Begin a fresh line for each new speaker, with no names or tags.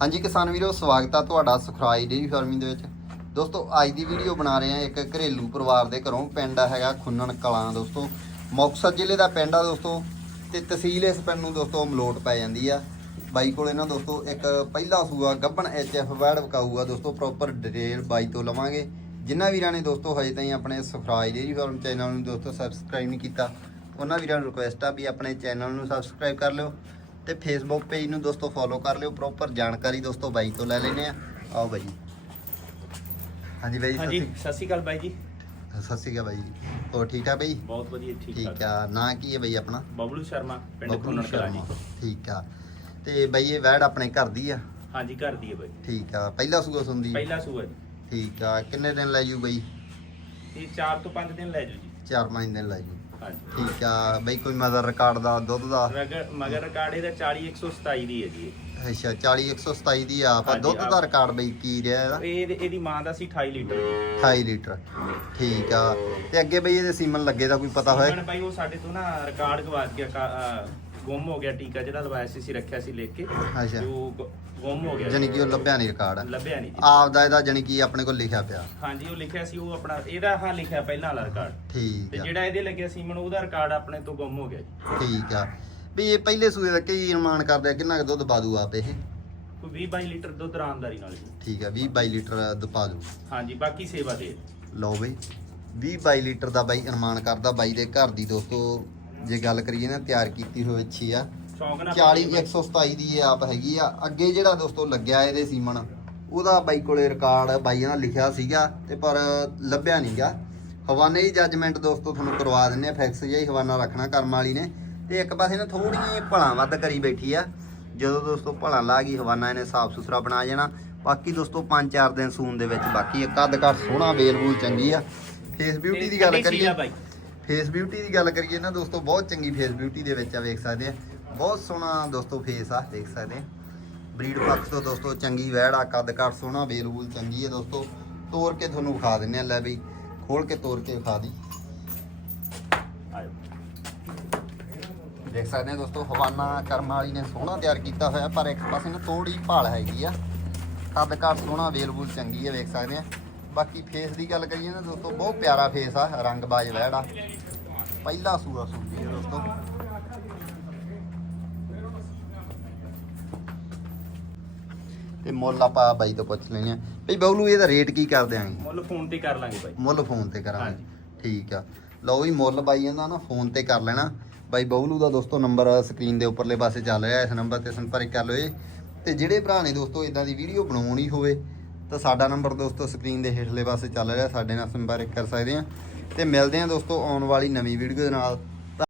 ਹਾਂਜੀ ਕਿਸਾਨ ਵੀਰੋ, ਸਵਾਗਤ ਆ ਤੁਹਾਡਾ ਸੁਖਰਾਈ ਡੇਰੀ ਫਾਰਮਿੰਗ ਦੇ ਵਿੱਚ। ਦੋਸਤੋ, ਅੱਜ ਦੀ ਵੀਡੀਓ ਬਣਾ ਰਹੇ ਆ ਇੱਕ ਘਰੇਲੂ ਪਰਿਵਾਰ ਦੇ ਘਰੋਂ, ਪਿੰਡ ਹੈਗਾ ਖੁੰਨਣ ਕਲਾਂ ਦੋਸਤੋ। ਮੁਕਤਸਰ ਜ਼ਿਲ੍ਹੇ ਦਾ ਪਿੰਡ ਆ ਦੋਸਤੋ, ਤੇ ਤਹਿਸੀਲ ਇਸ ਪਿੰਡ ਨੂੰ ਦੋਸਤੋ ਮਲੋਟ ਪੈ ਜਾਂਦੀ ਆ। ਬਾਈ ਕੋਲ ਇਹਨਾਂ ਦੋਸਤੋ, ਇੱਕ ਪਹਿਲਾ ਸੂਆ ਗੱਬਣ ਐਚਐਫ ਵੈੜ ਵਿਕਾਊਗਾ ਦੋਸਤੋ ਪ੍ਰੋਪਰ ਡਿਟੇਲ ਬਾਈ ਤੋਂ ਲਵਾਂਗੇ। ਜਿਨ੍ਹਾਂ ਵੀਰਾਂ ਨੇ ਦੋਸਤੋ ਹਜੇ ਤਾਈਂ ਆਪਣੇ ਸੁਖਰਾਜ ਡੇਰੀ ਫਾਰਮ ਚੈਨਲ ਨੂੰ ਦੋਸਤੋ ਸਬਸਕ੍ਰਾਈਬ ਨਹੀਂ ਕੀਤਾ, ਉਹਨਾਂ ਵੀਰਾਂ ਨੂੰ ਰਿਕੁਐਸਟ ਆ ਵੀ ਆਪਣੇ ਚੈਨਲ ਨੂੰ ਸਬਸਕ੍ਰਾਈਬ ਕਰ ਲਿਓ। ਤੇ ਫੇਸਬੁੱਕ ਪੇਜ ਨੂੰ ਦੋਸਤੋ ਫੋਲੋ ਕਰ ਲਿਓ ਪ੍ਰੋਪਰ ਜਾਣਕਾਰੀ ਦੋਸਤੋ ਬਾਈ ਤੋਂ ਲੈ ਲੈਨੇ ਆ ਆਓ ਬਾਈ ਹਾਂਜੀ ਬਾਈ
ਹਾਂਜੀ
ਸਤਿ
ਸ਼੍ਰੀ ਅਕਾਲ ਬਾਈ ਜੀ।
ਸਤਿ ਸ਼੍ਰੀ ਅਕਾਲ ਬਾਈ ਹੋਰ ਠੀਕ ਠਾਕ ਬਾਈ
ਬਹੁਤ ਵਧੀਆ ਠੀਕ
ਠੀਕ
ਠਾਕ।
ਆ। ਨਾਂ ਕੀ ਹੈ ਬਾਈ ਆਪਣਾ?
ਬਬਲੂ ਸ਼ਰਮਾ ਪਿੰਡ ਖੁੰਨਣ ਕਲਾ ਜੀ।
ਠੀਕ ਆ। ਤੇ ਬਾਈ ਇਹ ਵੈੜ ਆਪਣੇ ਘਰ ਦੀ ਆ?
ਹਾਂਜੀ ਘਰ ਦੀ ਹੈ ਬਾਈ।
ਠੀਕ ਆ। ਪਹਿਲਾ ਸੂਆ ਸੁੰਦੀ
ਪਹਿਲਾ ਸੂਆ ਜੀ।
ਠੀਕ ਆ। ਕਿੰਨੇ ਦਿਨ ਲੈ ਜੂ ਬਾਈ?
ਇਹ 4 ਤੋਂ 5 ਦਿਨ ਲੈ ਜੀ।
ਚਾਰ ਪੰਜ ਦਿਨ ਲੈ ਜੂ।
ਹਾਂਜੀ
ਠੀਕ ਆ ਬਾਈ ਕੋਈ ਮਦਰ ਰਿਕਾਰਡ ਦਾ ਦੁੱਧ ਦਾ?
ਮਗਰ ਮਗਰ ਰਿਕਾਰਡ ਇਹਦਾ 40 127 ਦੀ ਹੈ ਜੀ ਇਹ।
ਅੱਛਾ 40 127 ਦੀ ਆ ਪਰ
ਹਾਂਜੀ,
ਦੁੱਧ ਦਾ
ਆ।
ਰਿਕਾਰਡ ਬਾਈ ਕੀ ਰਿਹਾ ਇਹਦਾ?
ਇਹ ਇਹਦੀ ਮਾਂ ਦਾ ਸੀ 28 ਲੀਟਰ। ਜੀ
28 ਲੀਟਰ ਠੀਕ ਆ। ਤੇ ਅੱਗੇ ਬਈ ਇਹਦੇ ਸੀਮਨ ਲੱਗੇ ਦਾ ਕੋਈ ਪਤਾ ਹੋਏ
ਬਾਈ ਉਹ ਸਾਡੇ ਤੋਂ ਨਾ ਰਿਕਾਰਡ ਗਵਾਚ ਗਿਆ ਗੁੰਮ ਹੋ ਗਿਆ ਟੀਕਾ ਜਿਹੜਾ ਲਵਾਇਆ ਸੀ ਅਸੀਂ ਰੱਖਿਆ ਸੀ ਲਿਖ ਕੇ।
ਅੱਛਾ।
ਗ- ਗੁੰਮ ਹੋ ਗਿਆ।
ਜਾਨੀ ਕਿ ਉਹ ਲੱਭਿਆ ਨਹੀਂ ਰਿਕਾਰਡ।
ਲੱਭਿਆ ਨਹੀਂ। ਜੀ
ਆਪ ਦਾ ਇਹਦਾ ਜਾਨੀ ਕਿ ਆਪਣੇ ਕੋਲ ਲਿਖਿਆ ਪਿਆ।
ਹਾਂਜੀ ਉਹ ਲਿਖਿਆ ਸੀ ਉਹ ਆਪਣਾ ਇਹਦਾ ਹਾਂ ਲਿਖਿਆ ਪਹਿਲਾਂ ਵਾਲਾ ਰਿਕਾਰਡ।
ਠੀਕ
ਤੇ
ਆ।
ਜਿਹੜਾ ਇਹਦੇ ਲੱਗਿਆ ਸੀਮਨ ਉਹਦਾ ਰਿਕਾਰਡ ਆਪਣੇ ਤੋਂ ਗੁੰਮ ਹੋ ਗਿਆ ਜੀ।
ਠੀਕ ਆ। ਵੀ ਇਹ ਪਹਿਲੇ ਸੂਏ ਦਾ ਕੀ ਅਨੁਮਾਨ ਕਰਦੇ ਆ ਕਿੰਨਾ ਕੁ ਦੁੱਧ ਪਾ ਦੂ ਆਪ ਇਹ?
ਕੋਈ 20 22 ਲੀਟਰ ਦੁੱਧ ਆਰਾਮਦਾਰੀ ਨਾਲ ਜੀ।
ਠੀਕ ਆ 20 22 ਲੀਟਰ ਦੁੱਧ ਪਾ ਦੂ।
ਹਾਂਜੀ ਬਾਕੀ ਸੇਵਾ ਦੇ।
ਲਓ ਬਈ 20 22 ਲੀਟਰ ਦਾ ਬਾਈ ਅਨੁਮਾਨ ਕਰਦਾ ਬਾਈ ਦੇ ਘਰ ਦੀ ਦੋਸਤੋ ਜੇ ਗੱਲ ਕਰੀਏ ਨਾ ਤਿਆਰ ਕੀਤੀ ਹੋਈ ਅੱਛੀ ਆ।
ਸ਼ੌਂਕ ਨਾਲ
40 127 ਦੀ ਇਹ ਆਪ ਹੈਗੀ ਆ। ਅੱਗੇ ਜਿਹੜਾ ਦੋਸਤੋ ਲੱਗਿਆ ਇਹਦੇ ਸੀਮਨ ਉਹਦਾ ਬਾਈ ਕੋਲੇ ਰਿਕਾਰਡ ਬਾਈਆਂ ਨਾਲ ਲਿਖਿਆ ਸੀਗਾ ਤੇ ਪਰ ਲੱਭਿਆ ਨਹੀਂਗਾ ਹਵਾਨੇ ਦੀ ਜੱਜਮੈਂਟ ਦੋਸਤੋ ਤੁਹਾਨੂੰ ਕਰਵਾ ਦਿੰਨੇ ਆ ਫਿਕਸ ਜਿਹਾ ਹੀ ਹਵਾਨਾ ਰੱਖਣਾ ਕਰਮ ਵਾਲੀ ਨੇ। ਤੇ ਇੱਕ ਪਾਸੇ ਨਾ ਥੋੜੀਆਂ ਭਲਾਂ ਵੱਧ ਕਰੀ ਬੈਠੀ ਆ। ਜਦੋਂ ਦੋਸਤੋ ਭਲਾਂ ਲਾ ਗਈ ਹਵਾਨਾ ਇਹਨੇ ਸਾਫ਼ ਸੁਥਰਾ ਬਣਾ ਜਾਣਾ। ਬਾਕੀ ਦੋਸਤੋ 5-4 ਦਿਨ ਸੂਨ ਦੇ ਵਿੱਚ ਬਾਕੀ ਇੱਕ ਅੱਧ ਘੱਟ ਸੋਹਣਾ ਵੇਲ ਵੂਲ ਚੰਗੀ ਆ। ਫੇਸ ਬਿਊਟੀ ਦੀ ਗੱਲ ਕਰੀਏ।
ਬਾਈ?
ਫੇਸ ਬਿਊਟੀ ਦੀ ਗੱਲ ਕਰੀਏ ਨਾ ਦੋਸਤੋ, ਬਹੁਤ ਚੰਗੀ ਫੇਸ ਬਿਊਟੀ ਦੇ ਵਿੱਚ ਆ, ਵੇਖ ਸਕਦੇ ਆ। ਬਹੁਤ ਸੋਹਣਾ ਦੋਸਤੋ ਫੇਸ ਆ ਦੇਖ ਸਕਦੇ ਆ। ਬਰੀਡ ਪੱਖ ਤੋਂ ਦੋਸਤੋ ਚੰਗੀ ਵਹਿੜ ਆ, ਕੱਦ ਕਾਠ ਸੋਹਣਾ ਬੇਲਬੂਲ ਚੰਗੀ ਹੈ ਦੋਸਤੋ। ਤੋੜ ਕੇ ਤੁਹਾਨੂੰ ਵਿਖਾ ਦਿੰਨੇ ਆ, ਲੈ ਬਈ ਖੋਲ ਕੇ ਤੋੜ ਕੇ ਵਿਖਾ ਦੀ।
ਆਇਓ
ਦੇਖ ਸਕਦੇ ਆ ਦੋਸਤੋ, ਹਵਾਨਾ ਕਰਮ ਵਾਲੀ ਨੇ ਸੋਹਣਾ ਤਿਆਰ ਕੀਤਾ ਹੋਇਆ, ਪਰ ਇੱਕ ਪਾਸੇ ਨਾ ਥੋੜੀ ਭਾਲ ਹੈਗੀ ਆ। ਕੱਦ ਕਾਠ ਸੋਹਣਾ ਬੇਲਬੂਲ ਚੰਗੀ ਹੈ ਵੇਖ ਸਕਦੇ ਆ। ਬਾਕੀ ਫੇਸ ਦੀ ਗੱਲ ਕਰੀਏ ਨਾ ਦੋਸਤੋ ਬਹੁਤ ਪਿਆਰਾ ਫੇਸ ਆ ਰੰਗ ਬਾਜ ਵੈੜ ਆ। ਪਹਿਲਾ ਸੂਆ ਸੁਣਦੀ ਹੈ ਦੋਸਤੋ। ਤੇ ਮੁੱਲ ਆਪਾਂ ਬਾਈ ਤੋਂ ਪੁੱਛ ਲੈਣੇ ਆ ਬਈ ਬਬਲੂ ਇਹਦਾ ਰੇਟ ਕੀ ਕਰ ਦਿਆਂਗੇ
ਮੁੱਲ ਫੋਨ ਤੇ ਕਰ ਲਾਂਗੇ ਬਾਈ।
ਮੁੱਲ ਫੋਨ ਤੇ ਕਰਾਂਗੇ। ਠੀਕ ਆ। ਲਓ ਵੀ ਮੁੱਲ ਬਾਈ ਇਹਦਾ ਨਾ ਫੋਨ ਤੇ ਕਰ ਲੈਣਾ। ਬਾਈ ਬਬਲੂ ਦਾ ਦੋਸਤੋ ਨੰਬਰ ਸਕਰੀਨ ਦੇ ਉੱਪਰਲੇ ਪਾਸੇ ਚੱਲ ਰਿਹਾ ਇਸ ਨੰਬਰ ਤੇ ਸੰਪਰਕ ਕਰ ਲਓ ਜੀ ਤੇ ਜਿਹੜੇ ਭਰਾ ਨੇ ਦੋਸਤੋ ਇਦਾਂ ਦੀ ਵੀਡੀਓ ਬਣਾਉਣੀ ਹੋਵੇ ਤਾਂ ਸਾਡਾ ਨੰਬਰ ਦੋਸਤੋ ਸਕਰੀਨ ਦੇ ਹੇਠਲੇ ਪਾਸੇ ਚੱਲ ਰਿਹਾ, ਸਾਡੇ ਨਾਲ ਸੰਪਰਕ ਕਰ ਸਕਦੇ ਆ ਤੇ ਮਿਲਦੇ ਆ ਦੋਸਤੋ ਆਉਣ ਵਾਲੀ ਨਵੀਂ ਵੀਡੀਓ ਦੇ ਨਾਲ।